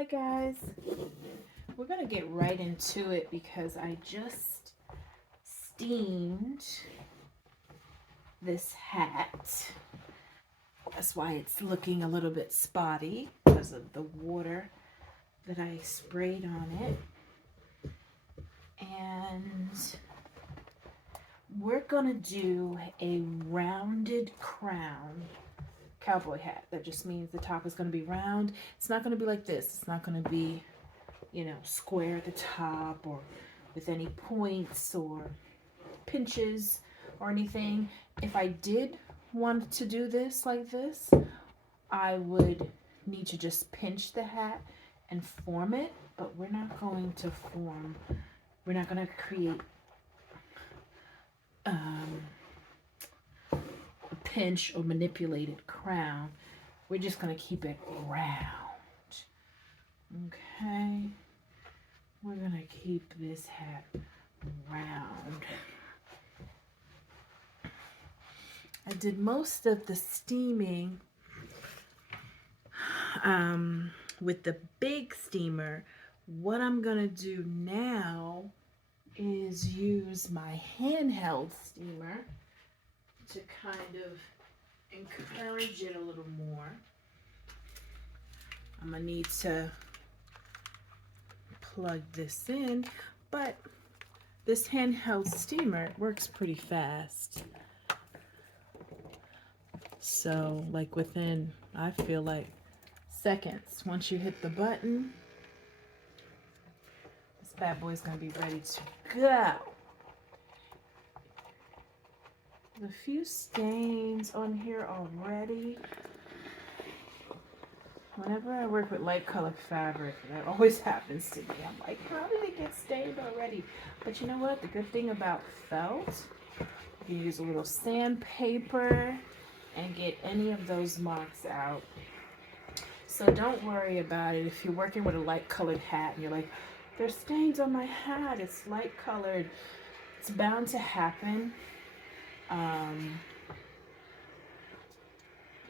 Hi guys. We're gonna get right into it because I just steamed this hat. That's why it's looking a little bit spotty because of the water that I sprayed on it. And we're gonna do a rounded crown cowboy hat. That just means the top is going to be round. It's not going to be like this. It's not going to be, square at the top or with any points or pinches or anything. If I did want to do this like this, I would need to just pinch the hat and form it, but we're not going to create pinch or manipulated crown. We're just going to keep it round. Okay. We're going to keep this hat round. I did most of the steaming with the big steamer. What I'm going to do now is use my handheld steamer to kind of encourage it a little more. I'm gonna need to plug this in, but this handheld steamer works pretty fast. So like within, I feel like seconds, once you hit the button, this bad boy's gonna be ready to go. A few stains on here already. Whenever I work with light color fabric, that always happens to me. I'm like, how did it get stained already? But you know what? The good thing about felt, you can use a little sandpaper and get any of those marks out. So don't worry about it. If you're working with a light colored hat and you're like, there's stains on my hat, it's light colored, it's bound to happen.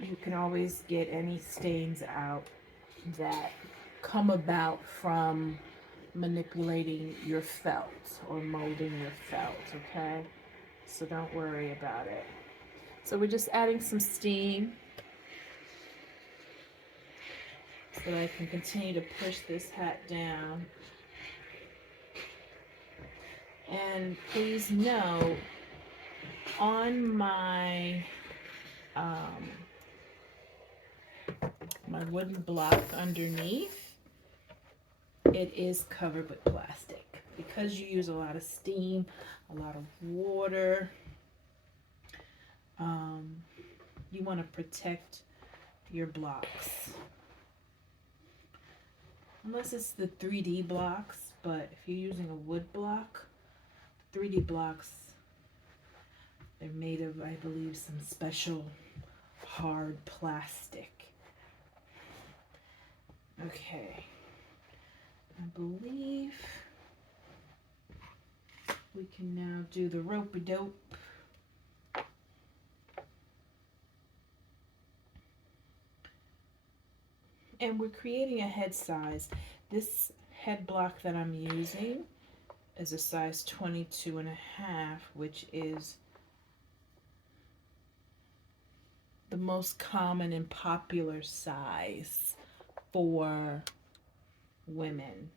You can always get any stains out that come about from manipulating your felt or molding your felt, okay? So don't worry about it. So we're just adding some steam so that I can continue to push this hat down. And please note, on my wooden block underneath, it is covered with plastic because you use a lot of steam, a lot of water. You want to protect your blocks, unless it's the 3D blocks. But if you're using a wood block, 3D blocks, they're made of, I believe, some special hard plastic. Okay, I believe we can now do the rope-a-dope. And we're creating a head size. This head block that I'm using is a size 22.5, which is the most common and popular size for women.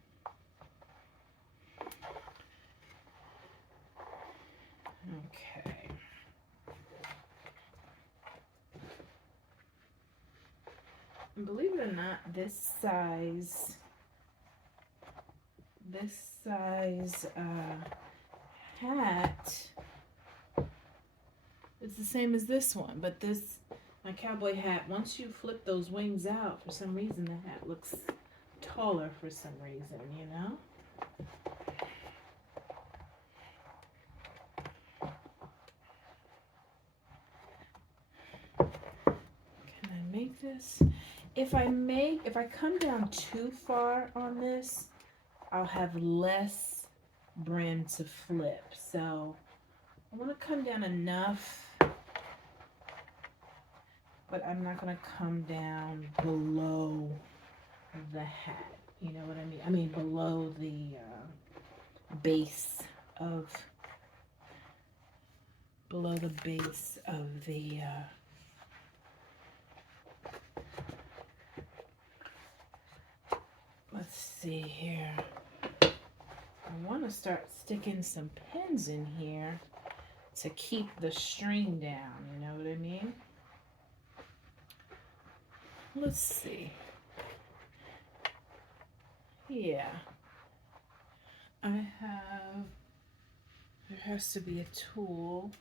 Okay. And believe it or not, this size hat is the same as this one, but my cowboy hat, once you flip those wings out, for some reason the hat looks taller for some reason, you know? Can I make this? If I come down too far on this, I'll have less brim to flip. So I want to come down enough, but I'm not going to come down below the hat. You know what I mean? I mean below the base of the let's see here. I want to start sticking some pins in here to keep the string down, you know what I mean? Let's see. Yeah. There has to be a tool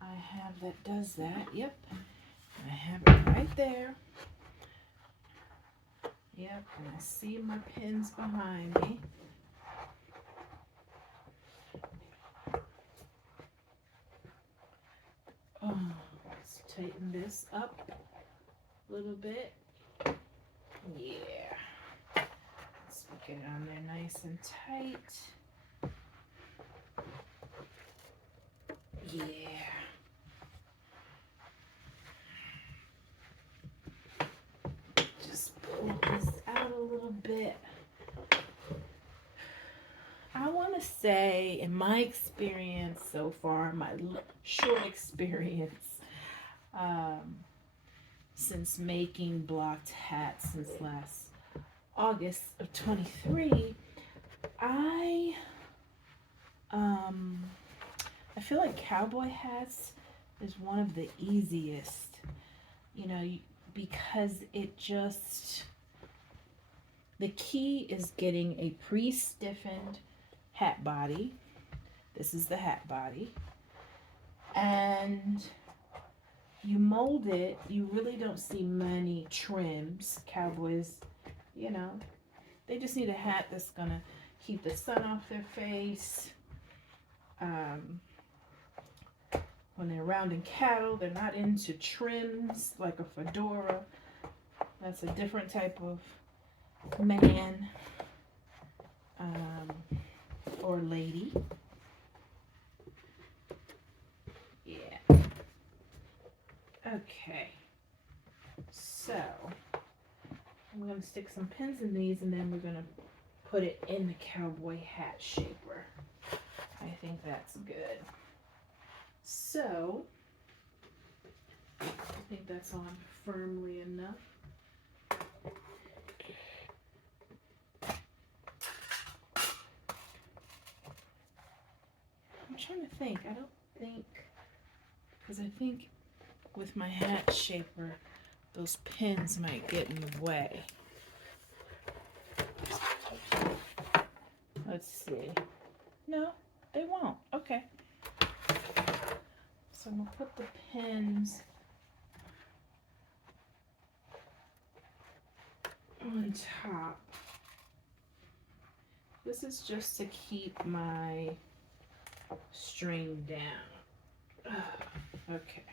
I have that does that. Yep. I have it right there. Yep, and I see my pins behind me. Oh, let's tighten this up a little bit. Yeah. Let's get it on there nice and tight. Yeah. Just pull this out a little bit. I want to say, in my experience so far, my short experience, since making blocked hats since last August of 23, I feel like cowboy hats is one of the easiest, you know, because the key is getting a pre-stiffened hat body. This is the hat body. And you mold it. You really don't see many trims. Cowboys, you know, they just need a hat that's going to keep the sun off their face. When they're rounding cattle, they're not into trims like a fedora. That's a different type of man or lady. Yeah. Okay. So I'm going to stick some pins in these, and then we're going to put it in the cowboy hat shaper. I think that's good. So I think that's on firmly enough. I'm trying to think. I don't think, because I think with my hat shaper, those pins might get in the way. Let's see. No, they won't. Okay. So I'm going to put the pins on top. This is just to keep my string down. Okay.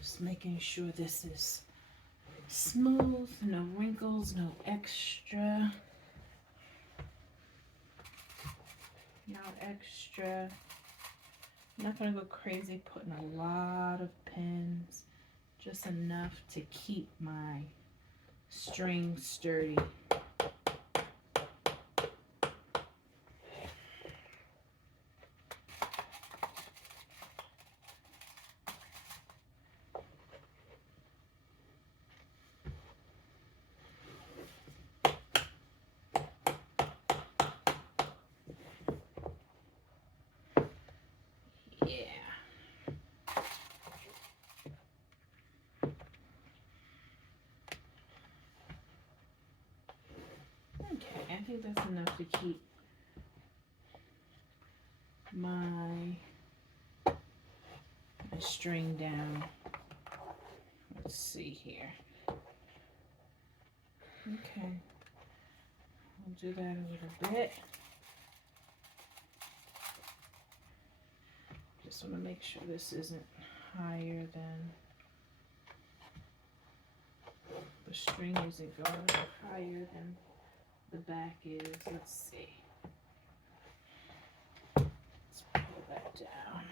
Just making sure this is smooth, no wrinkles, no extra. Not extra. I'm not going to go crazy putting a lot of pins, just enough to keep my string sturdy. I think that's enough to keep my string down. Let's see here. Okay, we'll do that a little bit. Just want to make sure this isn't higher than the string isn't going higher than the back is. Let's see. Let's pull that down.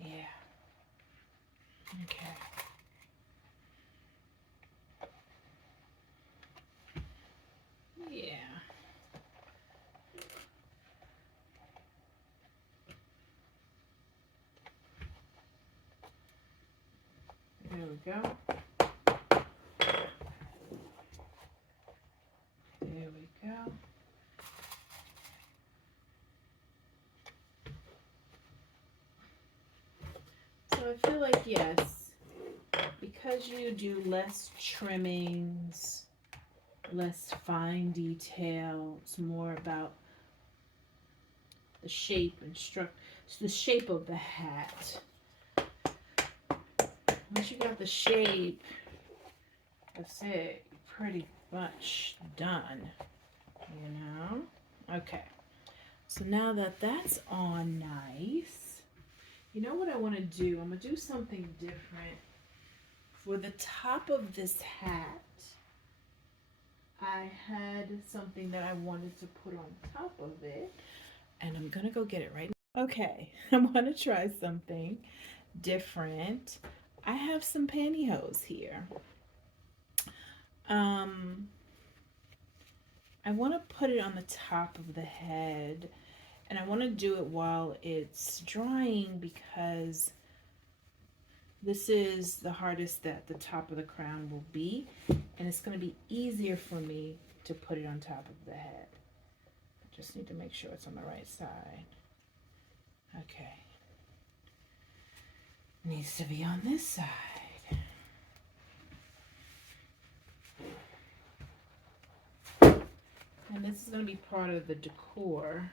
Yeah. Okay. Yeah. There we go. There we go. So I feel like, yes, because you do less trimmings, less fine detail, it's more about the shape and the shape of the hat. Once you got the shape, that's it. You're pretty much done, you know? Okay. So now that that's on nice, you know what I want to do? I'm going to do something different. For the top of this hat, I had something that I wanted to put on top of it, and I'm going to go get it right now. Okay, I want to try something different. I have some pantyhose here. I want to put it on the top of the head, and I want to do it while it's drying because this is the hardest that the top of the crown will be, and it's going to be easier for me to put it on top of the head. I just need to make sure it's on the right side. Okay. Needs to be on this side. And this is going to be part of the decor.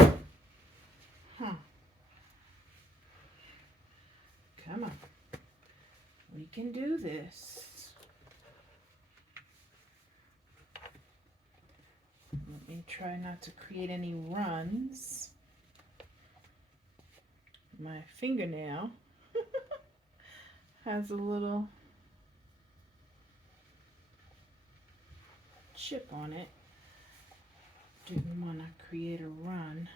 Huh. Come on. We can do this. Let me try not to create any runs. My fingernail has a little chip on it. Didn't want to create a run.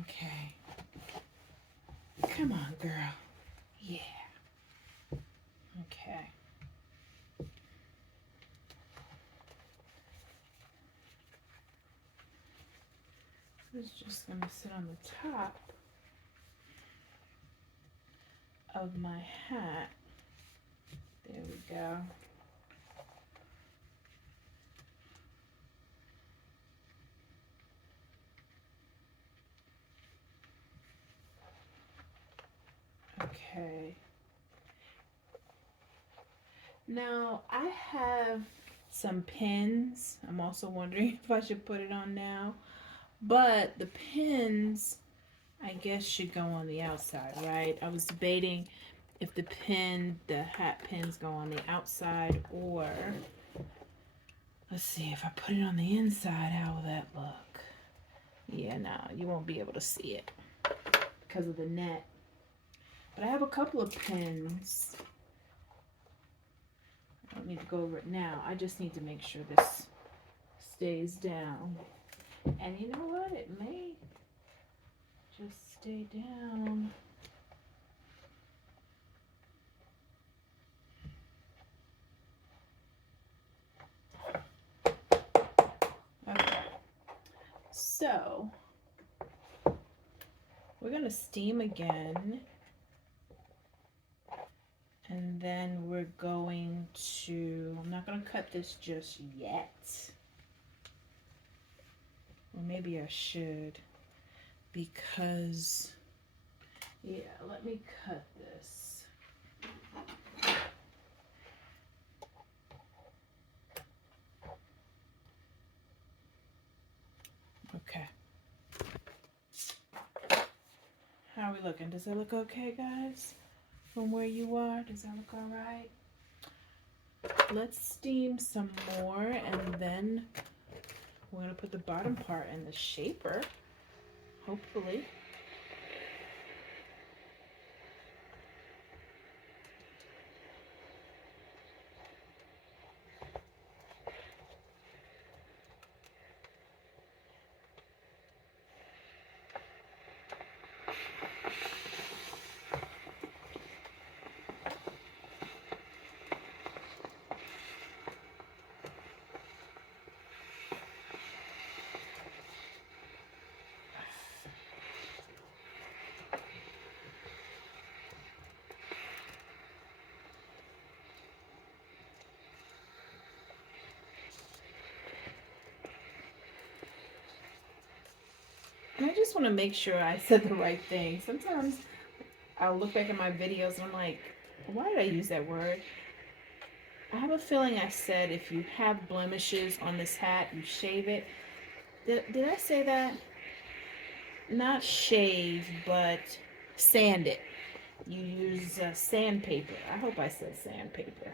Okay. Come on, girl. Yeah. Okay. It's just going to sit on the top of my hat. There we go. Okay. Now I have some pins. I'm also wondering if I should put it on now. But the pins, I guess, should go on the outside, right? I was debating if the hat pins go on the outside, or let's see, if I put it on the inside, how will that look? Yeah, no, you won't be able to see it because of the net. But I have a couple of pins. I don't need to go over it now. I just need to make sure this stays down. And you know what? It may just stay down. Okay. So, we're going to steam again. And then we're going to, I'm not going to cut this just yet. Or maybe I should, because, yeah, let me cut this. Okay. How are we looking? Does that look okay, guys? From where you are, does that look all right? Let's steam some more, and then we're going to put the bottom part in the shaper, hopefully. And I just want to make sure I said the right thing. Sometimes I'll look back at my videos and I'm like, why did I use that word? I have a feeling I said if you have blemishes on this hat, you shave it. Did I say that? Not shave, but sand it. You use sandpaper. I hope I said sandpaper.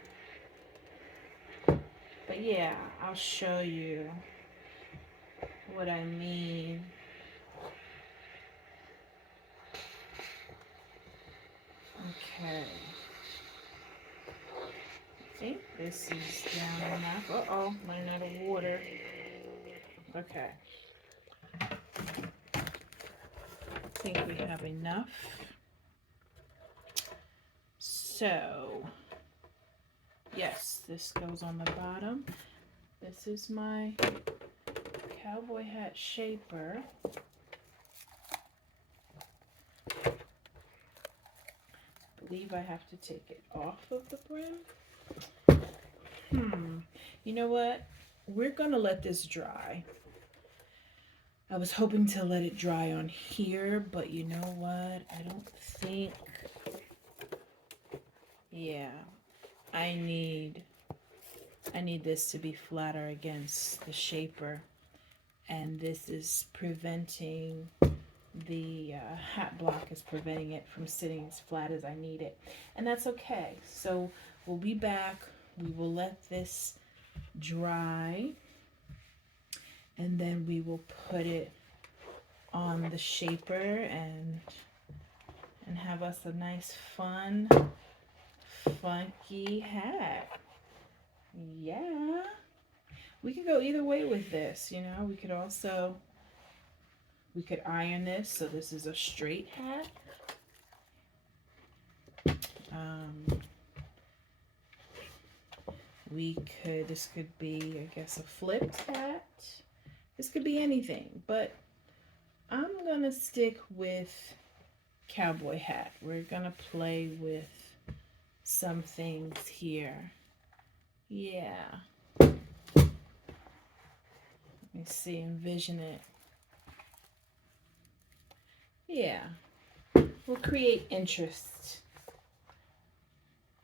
But yeah, I'll show you what I mean. Okay. I think this is down enough. Uh-oh, running out of water. Okay. I think we have enough. So, yes, this goes on the bottom. This is my cowboy hat shaper. I believe I have to take it off of the brim. You know what? We're gonna let this dry. I was hoping to let it dry on here, but you know what? I don't think, yeah, I need this to be flatter against the shaper, and this is preventing the hat block is preventing it from sitting as flat as I need it, and that's okay. So we'll be back. We will let this dry, and then we will put it on the shaper and have us a nice fun funky hat. Yeah, we could go either way with this, you know. We could iron this so this is a straight hat. This could be, I guess, a flipped hat. This could be anything, but I'm gonna stick with cowboy hat. We're gonna play with some things here. Yeah. Let me see, envision it. Yeah. We'll create interest.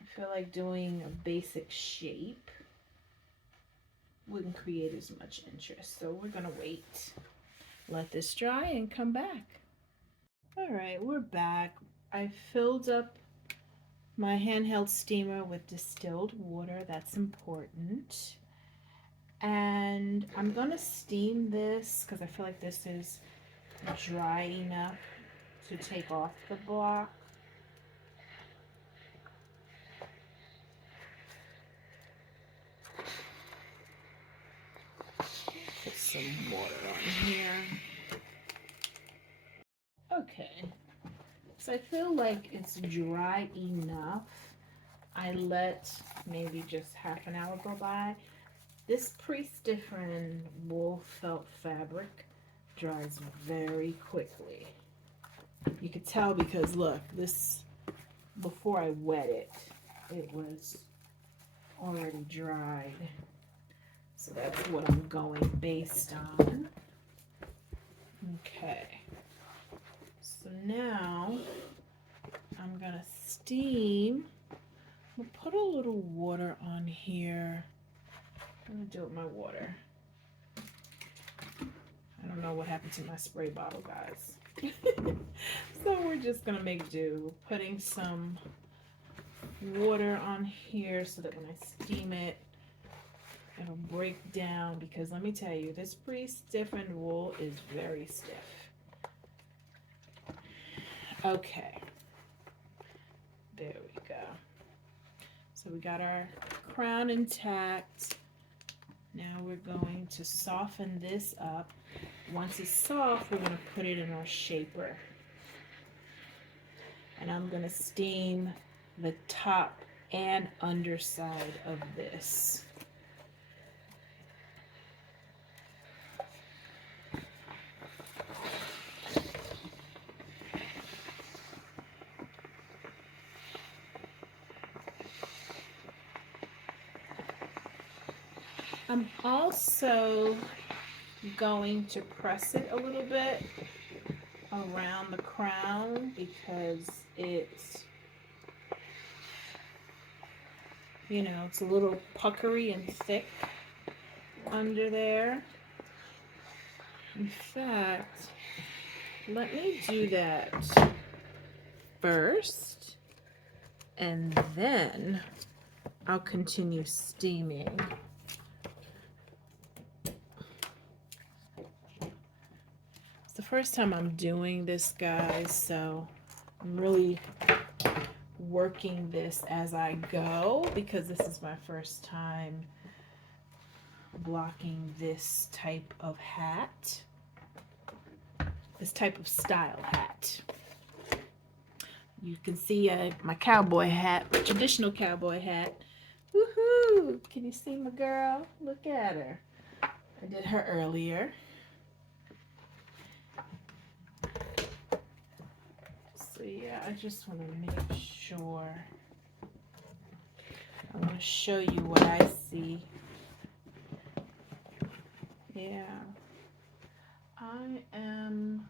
I feel like doing a basic shape wouldn't create as much interest, so we're gonna wait. Let this dry and come back. All right, we're back. I filled up my handheld steamer with distilled water. That's important. And I'm gonna steam this because I feel like this is dry enough to take off the block. Put some water on here. Okay, so I feel like it's dry enough. I let maybe just half an hour go by. This pre-stiffened wool felt fabric dries very quickly. You could tell because look, this, before I wet it, it was already dried. So that's what I'm going based on. Okay. So now I'm gonna steam. I'll put a little water on here. I'm gonna do it with my water. I don't know what happened to my spray bottle, guys. So we're just gonna make do. Putting some water on here so that when I steam it, it'll break down, because let me tell you, this pre-stiffened wool is very stiff. Okay, there we go. So we got our crown intact. Now we're going to soften this up. Once it's soft, we're going to put it in our shaper. And I'm going to steam the top and underside of this. I'm also going to press it a little bit around the crown because it's, you know, it's a little puckery and thick under there. In fact, let me do that first, and then I'll continue steaming. It's the first time I'm doing this, guys, so I'm really working this as I go because this is my first time blocking this type of hat, this type of style hat. You can see my cowboy hat, my traditional cowboy hat. Woohoo! Can you see my girl? Look at her. I did her earlier. So yeah, I just want to make sure. I want to show you what I see. Yeah. I am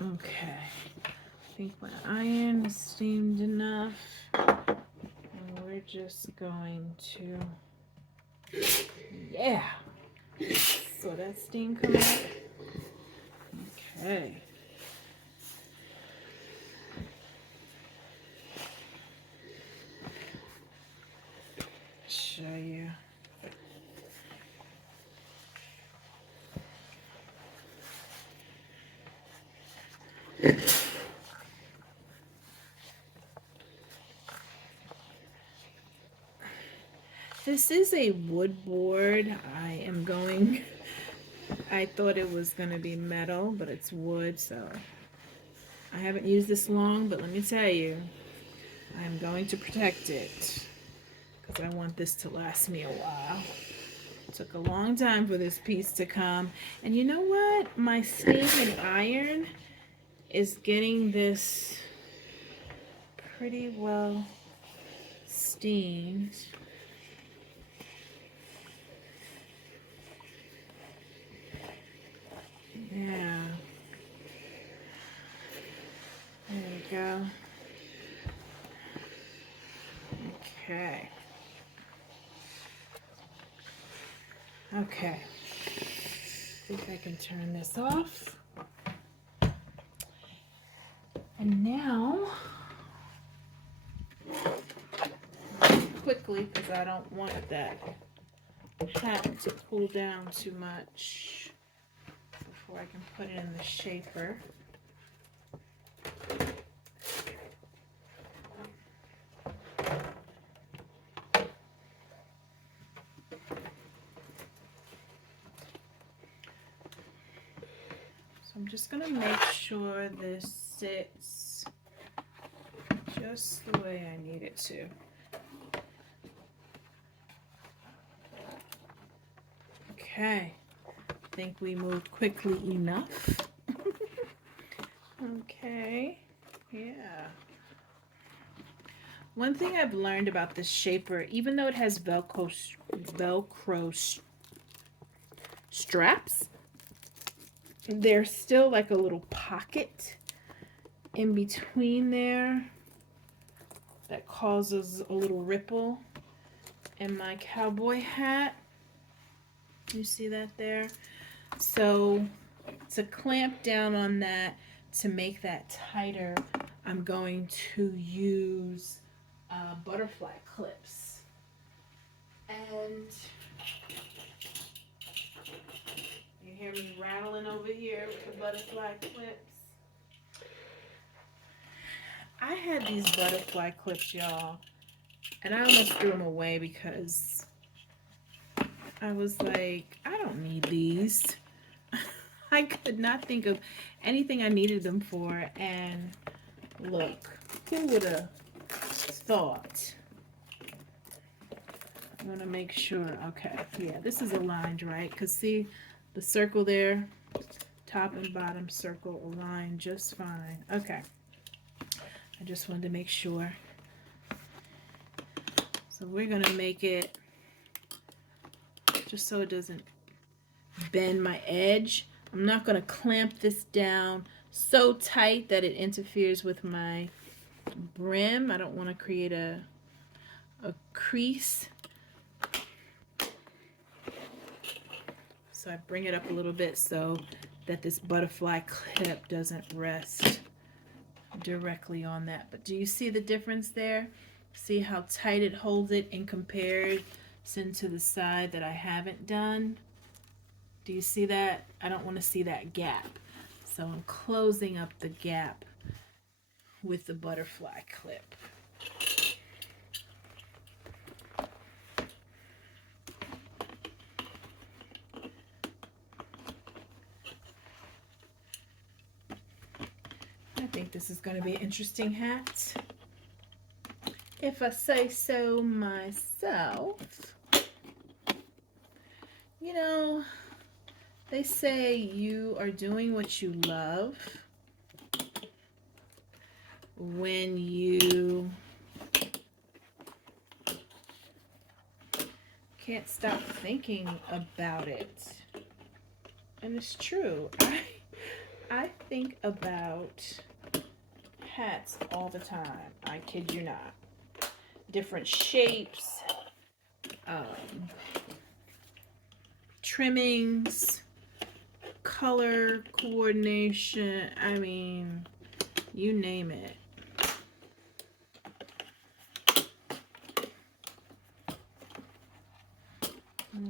okay. I think my iron is steamed enough. And we're just going to, yeah. So that steam coming up. Okay. Show you. This is a wood board. I thought it was going to be metal, but it's wood, so I haven't used this long, but let me tell you, I'm going to protect it because I want this to last me a while. It took a long time for this piece to come. And you know what? My steam and iron is getting this pretty well steamed. Yeah. There we go. Okay. Okay. I think I can turn this off. And now, quickly, because I don't want that hat to cool down too much before I can put it in the shaper. So I'm just going to make sure this sits just the way I need it to. Okay, I think we moved quickly enough. Okay, yeah. One thing I've learned about this shaper, even though it has Velcro straps, there's still like a little pocket in between there that causes a little ripple in my cowboy hat. You see that there? So to clamp down on that, to make that tighter, I'm going to use butterfly clips. And you hear me rattling over here with the butterfly clips. I had these butterfly clips, y'all, and I almost threw them away because I was like, I don't need these. I could not think of anything I needed them for, and look, who would have thought? I want to make sure. Okay, yeah, this is aligned, right? Because see the circle there, top and bottom circle aligned just fine. Okay, I just wanted to make sure. So we're going to make it just so it doesn't bend my edge. I'm not going to clamp this down so tight that it interferes with my brim. I don't want to create a crease. So I bring it up a little bit so that this butterfly clip doesn't rest directly on that. But do you see the difference there? See how tight it holds it in comparison to the side that I haven't done? Do you see that? I don't want to see that gap. So I'm closing up the gap with the butterfly clip. I think this is going to be an interesting hat, if I say so myself. You know, they say you are doing what you love when you can't stop thinking about it. And it's true. I think about hats all the time. I kid you not. Different shapes, trimmings, color coordination. I mean, you name it.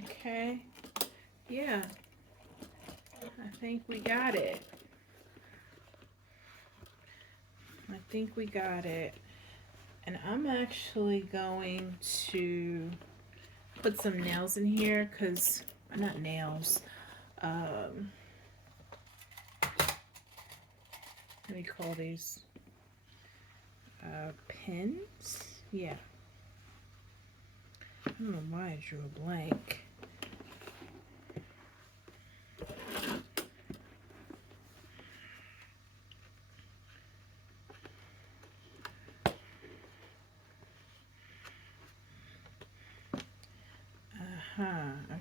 Okay. Yeah. I think we got it. I think we got it. And I'm actually going to put some nails in here, because, not nails, what do we call these? Pins? Yeah. I don't know why I drew a blank.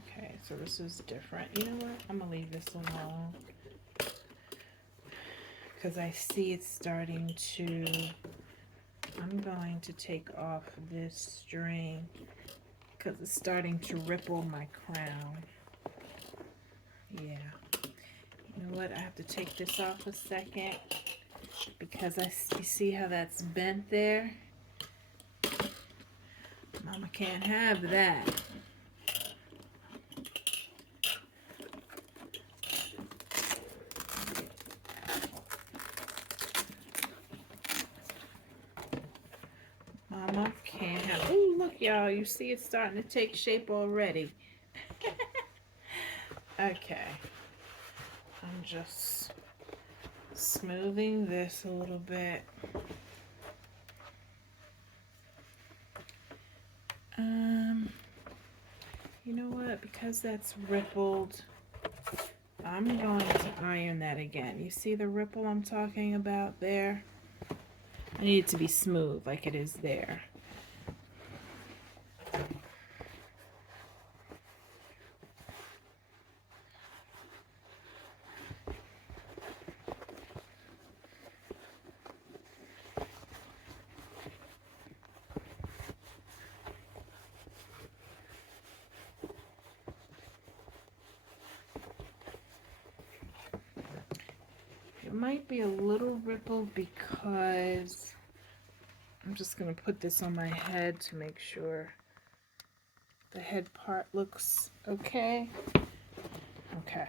Okay, so this is different. You know what? I'm going to leave this alone, because I see it's starting to... I'm going to take off this string because it's starting to ripple my crown. Yeah. You know what? I have to take this off a second because you see how that's bent there? Mama can't have that. Mama can't have... Oh, look, y'all. You see it's starting to take shape already. Okay. I'm just smoothing this a little bit. You know what? Because that's rippled, I'm going to iron that again. You see the ripple I'm talking about there? I need it to be smooth like it is there. It might be a little rippled because I'm just going to put this on my head to make sure the head part looks okay. Okay.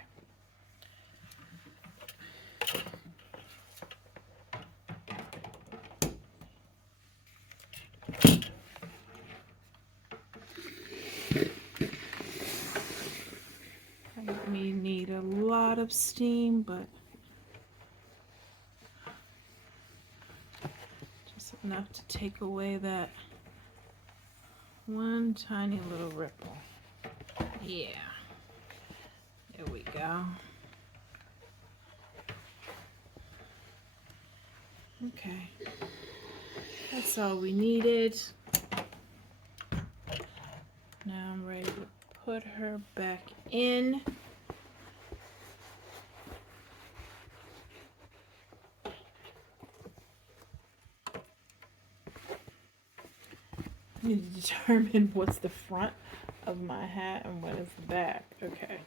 We need a lot lot of steam, but just enough to take away that one tiny little ripple. Yeah, there we go. Okay, that's all we needed. Now I'm ready to put her back in. I need to determine what's the front of my hat and what is the back. Okay.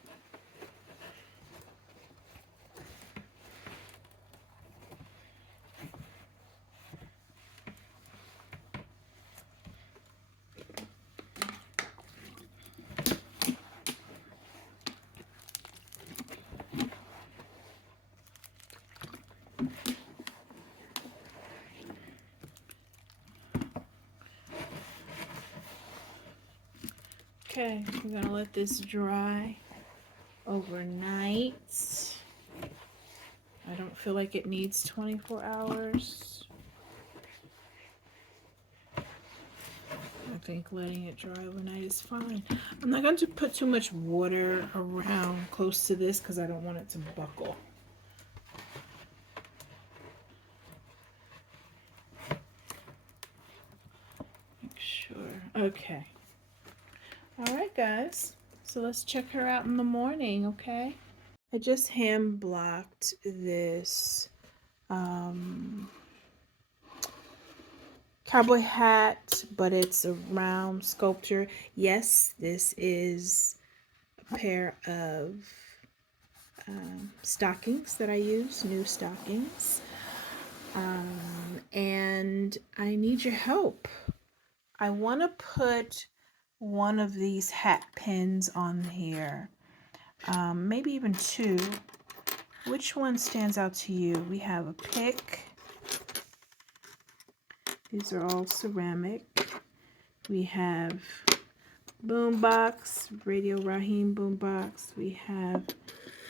Okay, we're gonna let this dry overnight. I don't feel like it needs 24 hours. I think letting it dry overnight is fine. I'm not going to put too much water around close to this because I don't want it to buckle. Make sure. Okay. All right, guys. So let's check her out in the morning, okay? I just hand blocked this cowboy hat, but it's a round sculpture. Yes, this is a pair of stockings that I use, new stockings. And I need your help. I want to put one of these hat pins on here, maybe even two. Which one stands out to you? We have a pick. These are all ceramic. We have boombox, Radio Raheem boombox. We have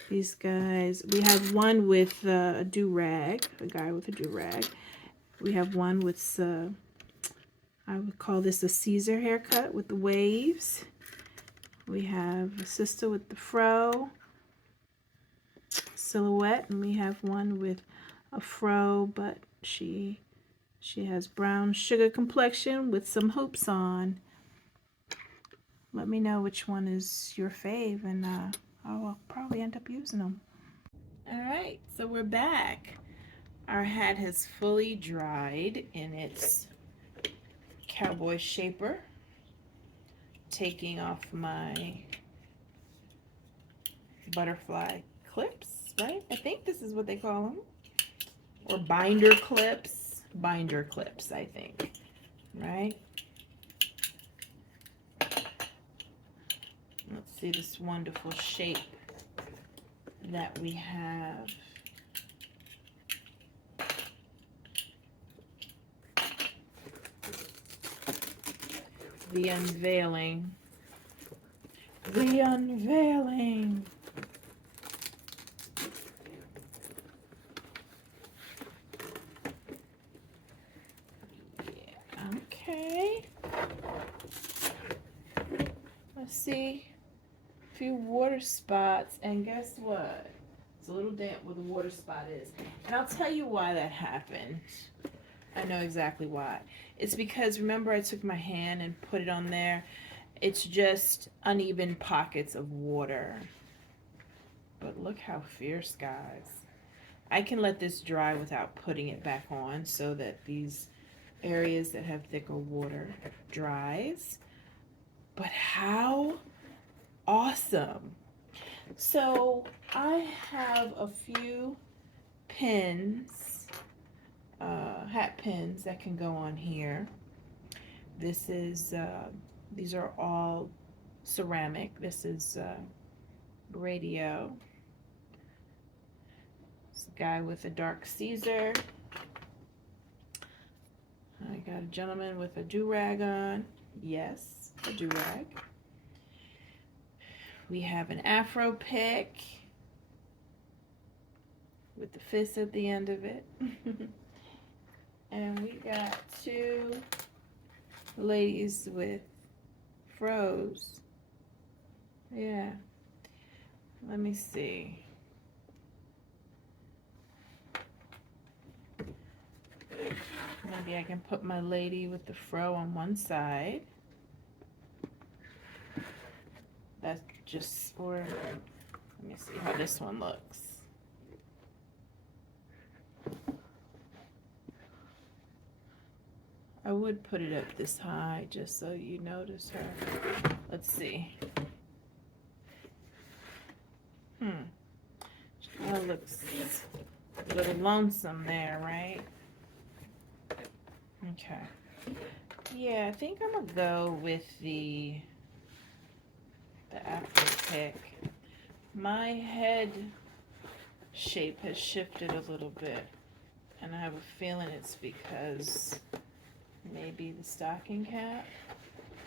these guys. We have one with a do-rag, a guy with a do-rag. We have one with, I would call this a Caesar haircut with the waves. We have a sister with the fro, silhouette, and we have one with a fro, but she has brown sugar complexion with some hoops on. Let me know which one is your fave, and I'll probably end up using them. All right, so we're back. Our hat has fully dried in its cowboy shaper. Taking off my butterfly clips, right? I think this is what they call them. Or binder clips. Binder clips, I think. Right? Let's see this wonderful shape that we have. The unveiling. The unveiling. Yeah, okay. Let's see. A few water spots, and guess what? It's a little damp where the water spot is. And I'll tell you why that happened. I know exactly why. It's because, remember, I took my hand and put it on there. It's just uneven pockets of water. But look how fierce, guys. I can let this dry without putting it back on so that these areas that have thicker water dries. But how awesome. So I have a few pins, hat pins that can go on here. This is, these are all ceramic. This is radio. It's a guy with a dark Caesar. I got a gentleman with a do-rag on. Yes, a do-rag. We have an afro pick. with the fist at the end of it. And we got two ladies with froze. Yeah. Let me see. Maybe I can put my lady with the fro on one side. That's just for, let me see how this one looks. I would put it up this high just so you notice her. Let's see. That looks a little lonesome there, right? Okay. Yeah, I think I'm gonna go with the after pick. My head shape has shifted a little bit, and I have a feeling it's because maybe the stocking cap.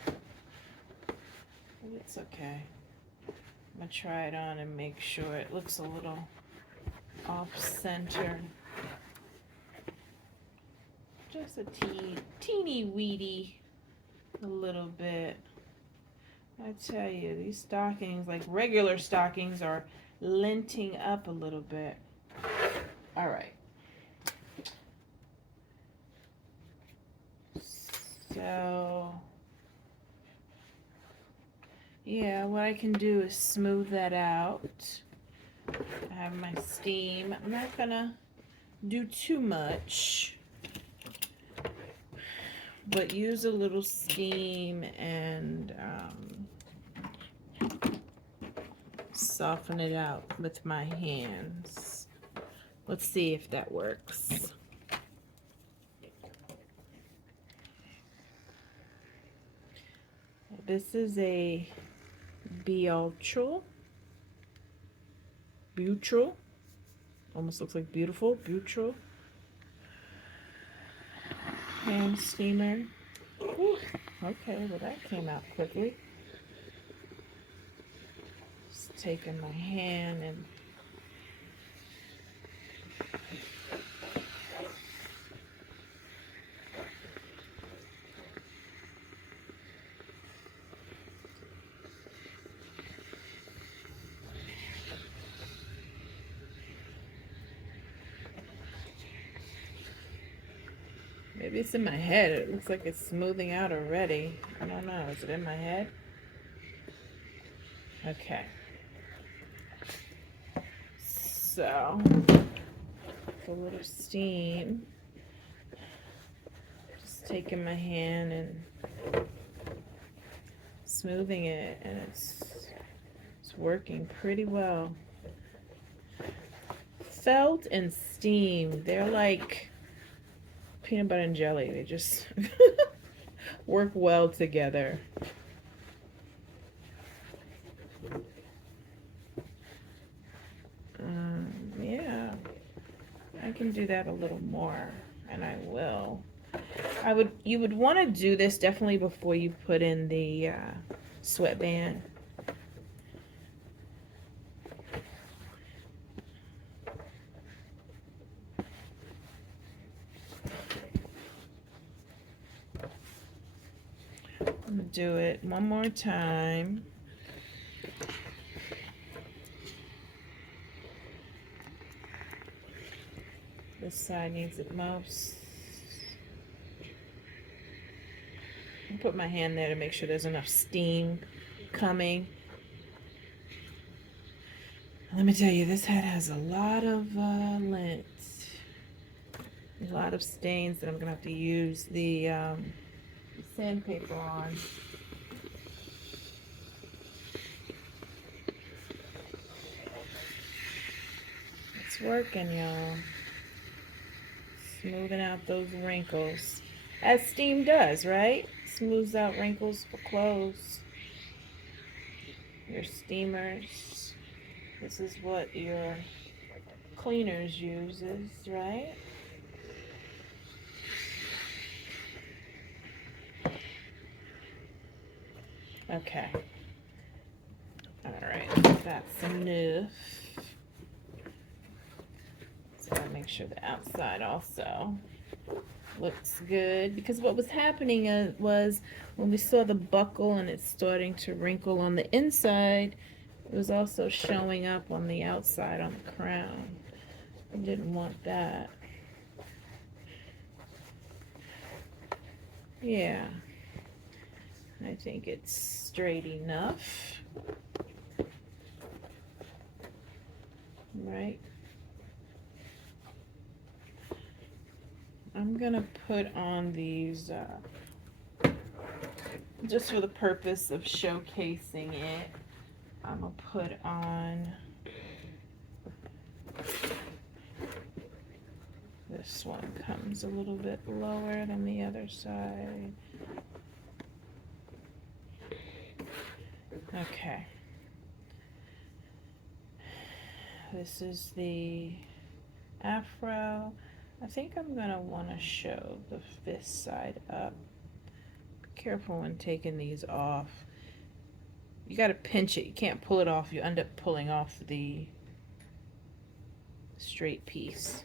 But it's okay. I'm gonna try it on and make sure it looks a little off-center. Just a teeny weedy, a little bit. I tell you, these stockings, like regular stockings, are linting up a little bit. All right. So, yeah, what I can do is smooth that out. I have my steam. I'm not gonna do too much, but use a little steam and soften it out with my hands. Let's see if that works. This is a Butyl. Almost looks like beautiful. Butyl hand steamer. Ooh, okay, well that came out quickly. Just taking my hand and maybe it's in my head. It looks like it's smoothing out already. I don't know. Is it in my head? Okay. So, a little steam. Just taking my hand and smoothing it, and it's working pretty well. Felt and steam, they're like peanut butter and jelly. They just work well together. Yeah, I can do that a little more, and I will. You would want to do this definitely before you put in the sweatband. I'm gonna do it one more time. This side needs it most. I'll put my hand there to make sure there's enough steam coming. Let me tell you, this hat has a lot of lint. A lot of stains that I'm gonna have to use the sandpaper on. It's working, y'all. Smoothing out those wrinkles. As steam does, right? Smooths out wrinkles for clothes. Your steamers. This is what your cleaners uses, right? Okay. All right, that's enough. make sure the outside also looks good, because what was happening was when we saw the buckle and it's starting to wrinkle on the inside, it was also showing up on the outside on the crown. I didn't want that. Yeah, I think it's straight enough. Right. I'm gonna put on these just for the purpose of showcasing it. I'm gonna put on this one. Comes a little bit lower than the other side. Okay. This is the afro. I think I'm gonna want to show this side up. Be careful when taking these off. You got to pinch it. You can't pull it off. You end up pulling off the straight piece.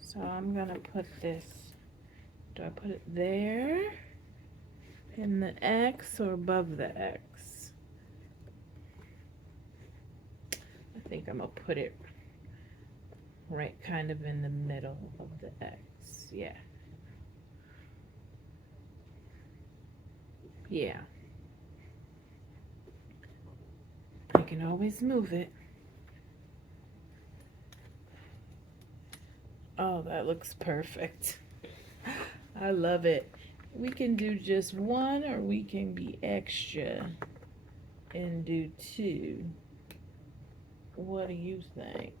So I'm gonna put this. Do I put it there in the X or above the X? I think I'm gonna put it right kind of in the middle of the X. Yeah. Yeah. I can always move it. Oh, that looks perfect. I love it. We can do just one, or we can be extra and do two. What do you think?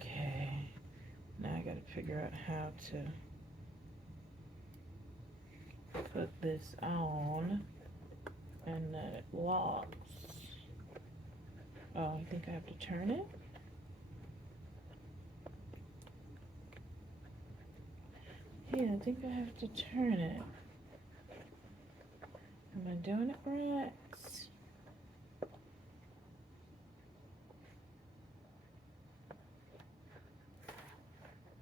Okay, now I gotta figure out how to put this on and that it locks. Oh, I think I have to turn it. Yeah, I think I have to turn it. Am I doing it right?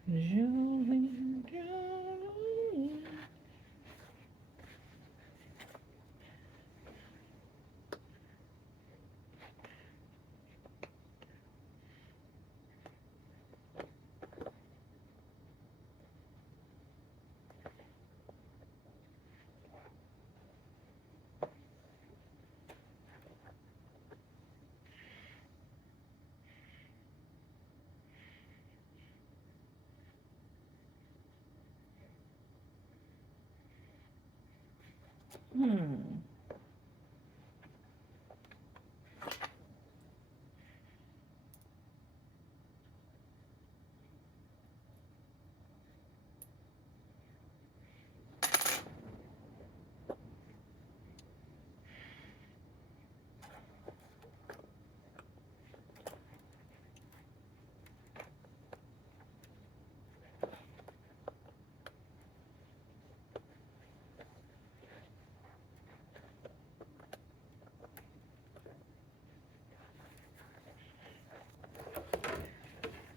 Julie, Julie.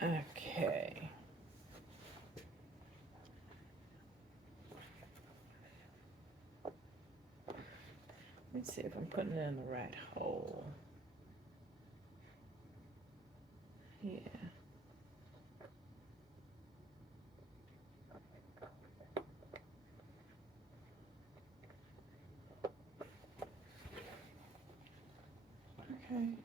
Okay. Let's see if I'm putting it in the right hole. Yeah. Okay.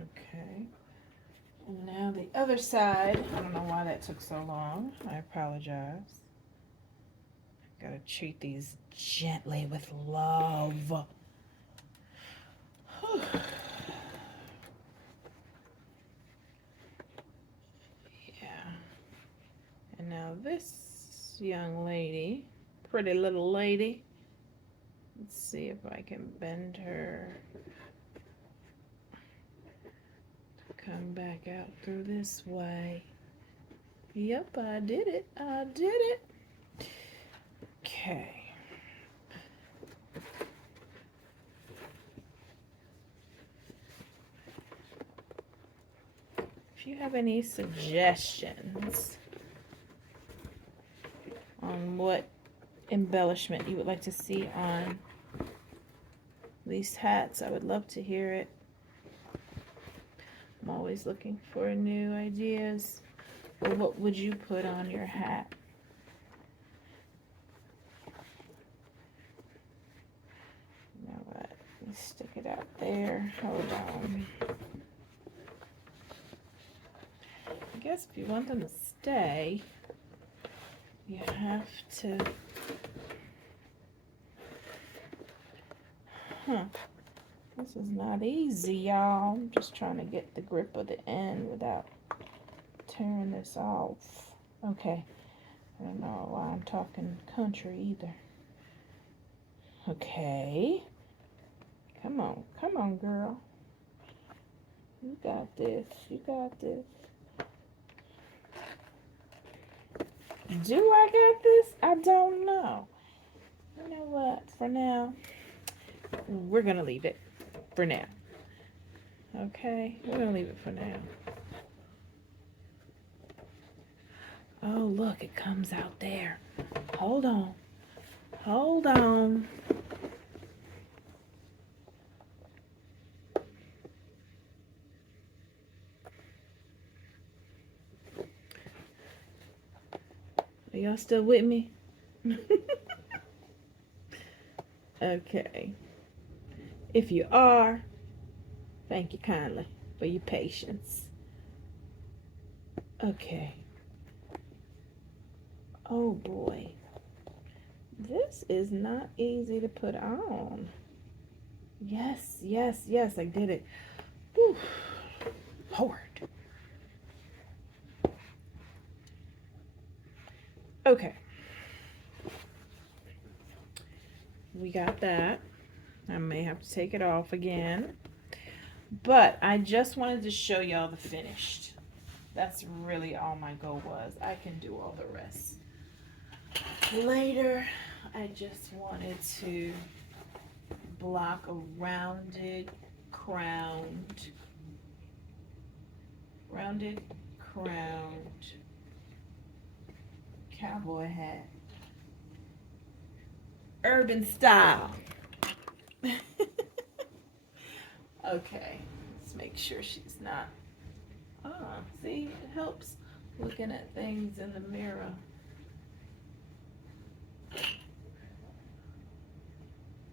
Okay. And now the other side. I don't know why that took so long. I apologize. Gotta treat these gently with love. Yeah. Now this young lady, pretty little lady, let's see if I can bend her to come back out through this way. Yep, I did it. I did it. Okay. If you have any suggestions on what embellishment you would like to see on these hats, I would love to hear it. I'm always looking for new ideas. Well, what would you put on your hat? You know what? Let's stick it out there. Hold on. I guess if you want them to stay, you have to. This is not easy, y'all. I'm just trying to get the grip of the end without tearing this off. Okay. I don't know why I'm talking country either. Okay. Come on, girl. You got this. You got this. Do I got this? I don't know. You know what? For now, we're going to leave it for now. Okay? We're going to leave it for now. Oh, look, it comes out there. Hold on. Hold on. Are y'all still with me? Okay. If you are, thank you kindly for your patience. Okay. Oh boy. This is not easy to put on. Yes, yes, yes, I did it. Whew. Lord. Okay. We got that. I may have to take it off again. But I just wanted to show y'all the finished. That's really all my goal was. I can do all the rest later. I just wanted to block a rounded crowned cowboy hat. Urban style. Okay, let's make sure she's not. See, it helps looking at things in the mirror.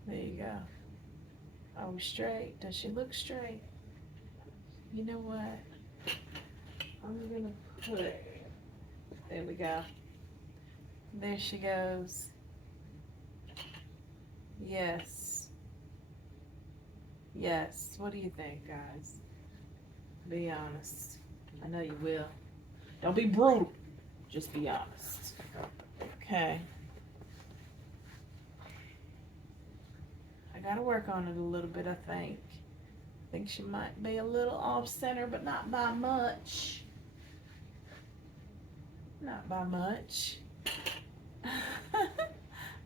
There you go. Are we straight? Does she look straight? You know what? I'm gonna put, there we go. There she goes. Yes. Yes. What do you think, guys? Be honest. I know you will. Don't be brutal. Just be honest. Okay. I gotta work on it a little bit, I think. I think she might be a little off center, but not by much. Not by much.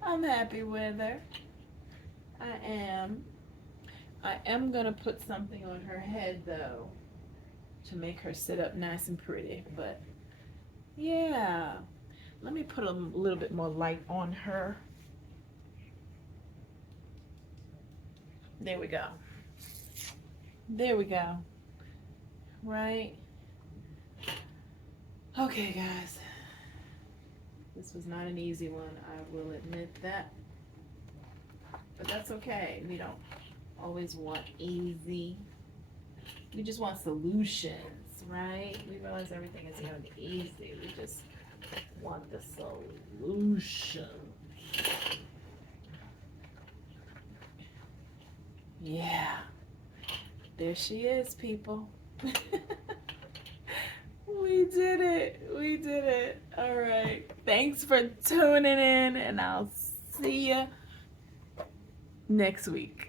I'm happy with her. I am. I am gonna put something on her head though to make her sit up nice and pretty, but yeah. Let me put a little bit more light on her. There we go. There we go. Right? Okay, guys. This was not an easy one, I will admit that. But that's okay. We don't always want easy. We just want solutions, right? We realize everything isn't going to be easy. We just want the solution. Yeah. There she is, people. We We did it. We did it. All right. Thanks for tuning in, and I'll see you next week.